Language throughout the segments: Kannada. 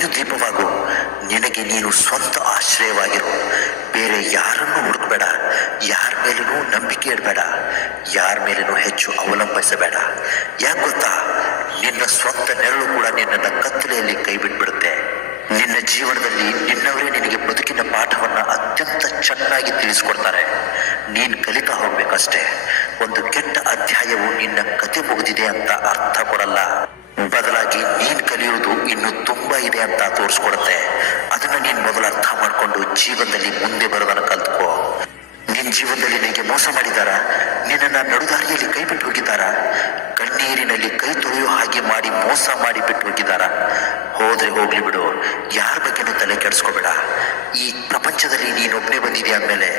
ನೀನು ದೀಪವಾಗು ನಿನಗೆ ನೀನು ಸ್ವಂತ ಆಶ್ರಯವಾಗಿರು. ಬೇರೆ ಯಾರನ್ನು ಹುಡುಕಬೇಡ. ಯಾರ ಮೇಲೂ ನಂಬಿಕೆ ಇಡಬೇಡ. ಯಾರ ಮೇಲೂ ಹೆಚ್ಚು ಅವಲಂಬಿಸಬೇಡ. ಯಾಕೆ ಗೊತ್ತಾ? ನಿನ್ನ ಸ್ವಂತ ನೆರಳು ಕೂಡ ನಿನ್ನನ್ನು ಕತ್ತಲೆಯಲ್ಲಿ ಕೈ ಬಿಟ್ಬಿಡುತ್ತೆ. ನಿನ್ನ ಜೀವನದಲ್ಲಿ ನಿನ್ನವರೇ ನಿನಗೆ ಬದುಕಿನ ಪಾಠವನ್ನ ಅತ್ಯಂತ ಚೆನ್ನಾಗಿ ತಿಳಿಸ್ಕೊಡ್ತಾರೆ. ನೀನು ಕಲಿತಾ ಹೋಗ್ಬೇಕಷ್ಟೇ. ಒಂದು ಕೆಟ್ಟ ಅಧ್ಯಾಯವು ನಿನ್ನ ಕತೆ ಮುಗಿದಿದೆ ಅಂತ ಅರ್ಥ ಕೊಡಲ್ಲ. ಬದಲಾಗಿ ನೀನ್ ಕಲಿಯೋದು ಇನ್ನು ತುಂಬಾ ಇದೆ ಅಂತ ತೋರಿಸ್ಕೊಡುತ್ತೆ. ಅದನ್ನ ನೀನ್ ಮೊದಲು ಅರ್ಥ ಮಾಡಿಕೊಂಡು ಜೀವನದಲ್ಲಿ ಮುಂದೆ ಬರೋದನ್ನ ಕಲ್ತ್ಕೋ. ನಿನ್ ಜೀವನದಲ್ಲಿ ನಿನಗೆ ಮೋಸ ಮಾಡಿದಾರ? ನಿನ್ನನ್ನ ನಡುದಾರಿಯಲ್ಲಿ ಕೈ ಬಿಟ್ಟು ಹೋಗಿದ್ದಾರ? ಕಣ್ಣೀರಿನಲ್ಲಿ ಕೈ ತೊಳೆಯೋ ಹಾಗೆ ಮಾಡಿ ಮೋಸ ಮಾಡಿ ಬಿಟ್ಟು ಹೋಗಿದ್ದಾರ? ಹೋದ್ರೆ ಹೋಗ್ಲಿ ಬಿಡು. ಯಾರ ಬಗ್ಗೆನೂ ತಲೆ ಕೆಡಿಸ್ಕೋಬೇಡ. ಈ ಪ್ರಪಂಚದಲ್ಲಿ ನೀನೊಬ್ಬನೇ ಬಂದಿದೆ ಅಂದಮೇಲೆ?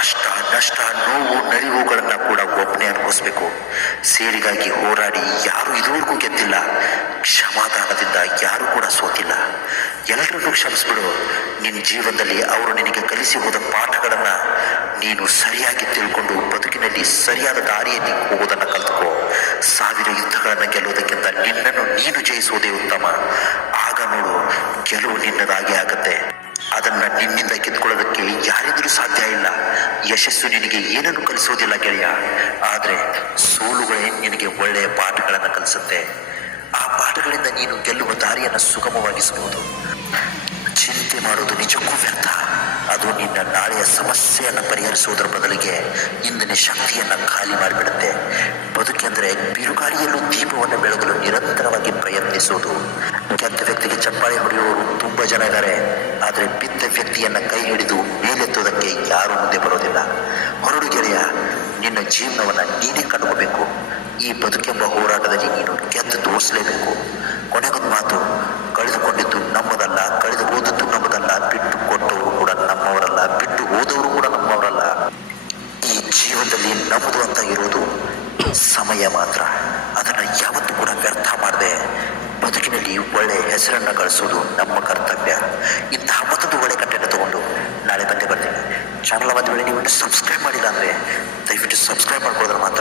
ಕಷ್ಟ, ನಷ್ಟ, ನೋವು, ನರಿವುಗಳನ್ನು ಕೂಡ ಒಬ್ಬನೇ ಅನುಭವಿಸ್ಬೇಕು. ಸೇರಿಗಾಗಿ ಹೋರಾಡಿ ಯಾರು ಇದುವರೆಗೂ ಗೆದ್ದಿಲ್ಲ, ಕ್ಷಮಾದಾನದಿಂದ ಯಾರು ಕೂಡ ಸೋತಿಲ್ಲ. ಎಲ್ಲರನ್ನೂ ಕ್ಷಮಿಸ್ಬಿಡು. ನಿನ್ನ ಜೀವನದಲ್ಲಿ ಅವರು ನಿನಗೆ ಕಲಿಸಿ ಹೋದ ಪಾಠಗಳನ್ನು ನೀನು ಸರಿಯಾಗಿ ತಿಳ್ಕೊಂಡು ಬದುಕಿನಲ್ಲಿ ಸರಿಯಾದ ದಾರಿಯಲ್ಲಿ ಹೋಗೋದನ್ನು ಕಲ್ತ್ಕೋ. ಸಾವಿರ ಯುದ್ಧಗಳನ್ನು ಗೆಲ್ಲುವುದಕ್ಕಿಂತ ನಿನ್ನನ್ನು ನೀನು ಜಯಿಸುವುದೇ ಉತ್ತಮ. ಆಗ ನೋಡು, ಗೆಲುವು ನಿನ್ನದಾಗಿ ಆಗತ್ತೆ. ಯಶಸ್ಸು ನಿನಗೆ ಏನನ್ನು ಕಲಿಸುವುದಿಲ್ಲ ಗೆಳೆಯ. ಆದರೆ ಸೋಲುಗಳೇ ನಿನಗೆ ಒಳ್ಳೆಯ ಪಾಠಗಳನ್ನು ಕಲಿಸುತ್ತೆ. ಆ ಪಾಠಗಳಿಂದ ನೀನು ಗೆಲ್ಲುವ ದಾರಿಯನ್ನು ಸುಗಮವಾಗಿಸಬಹುದು. ಚಿಂತೆ ಮಾಡೋದು ನಿಜಕ್ಕೂ ವ್ಯರ್ಥ. ಅದು ನಿನ್ನ ನಾಳೆಯ ಸಮಸ್ಯೆಯನ್ನು ಪರಿಹರಿಸುವುದರ ಬದಲಿಗೆ ಇಂದಿನ ಶಕ್ತಿಯನ್ನು ಖಾಲಿ ಮಾಡಿಬಿಡುತ್ತೆ. ಬದುಕೆಂದರೆ ಬಿರುಗಾಳಿಯಲ್ಲೂ ದೀಪವನ್ನು ಬೆಳಗಲು ನಿರಂತರವಾಗಿ ಪ್ರಯತ್ನಿಸುವುದು. ಗೆದ್ದ ವ್ಯಕ್ತಿಗೆ ಚಪ್ಪಾಳೆ ಹೊಡೆಯುವವರು ತುಂಬಾ ಜನ ಇದ್ದಾರೆ. ಆದರೆ ಬಿದ್ದ ವ್ಯಕ್ತಿಯನ್ನ ಕೈ ಹಿಡಿದು ಮೇಲೆತ್ತುವುದಕ್ಕೆ ಯಾರೂ ಮುಂದೆ ಬರೋದಿಲ್ಲ. ಹೊರಡು ಗೆಳೆಯ, ನಿನ್ನ ಜೀವನವನ್ನ ನೀನೇ ಕಂಡುಕೋಬೇಕು ಈ ಬದುಕೆಂಬ ಹೋರಾಟದಲ್ಲಿ ನೀನು ಗೆದ್ದು ತೋರಿಸಲೇಬೇಕು. ಕೊನೆಗೊಂದು ಮಾತು, ಕಳೆದುಕೊಂಡಿದ್ದು ನಮ್ಮದಲ್ಲ, ಕಳೆದು ಹೋದದ್ದು ನಮ್ಮದಲ್ಲ, ಬಿಟ್ಟು ಕೊಟ್ಟವರು ಕೂಡ ನಮ್ಮವರಲ್ಲ, ಬಿಟ್ಟು ಹೋದವರು ಕೂಡ ನಮ್ಮವರಲ್ಲ. ಈ ಜೀವನದಲ್ಲಿ ನಮ್ಮದು ಅಂತ ಇರುವುದು ಸಮಯ ಮಾತ್ರ. ಅದನ್ನು ಯಾವತ್ತೂ ಕೂಡ ವ್ಯರ್ಥ ಮಾಡದೆ ಹೆಸರನ್ನು ಗಳಿಸುವುದು ನಮ್ಮ ಕರ್ತವ್ಯ. ಇಂತಹ ಮತ್ತೊಂದು ಒಳ್ಳೆ ಕಂಟೆಂಟ್ ತಗೊಂಡು ನಾಳೆ ಬಂದೇ ಬರ್ತೀವಿ ಚಾನಲ್ ಒಂದು ವೇಳೆ ನೀವು ಸಬ್ಸ್ಕ್ರೈಬ್ ಮಾಡಿಲ್ಲ ಅಂದರೆ ದಯವಿಟ್ಟು ಸಬ್ಸ್ಕ್ರೈಬ್ ಮಾಡ್ಕೊಳ್ಳೋದ್ರ ಮಾತ್ರ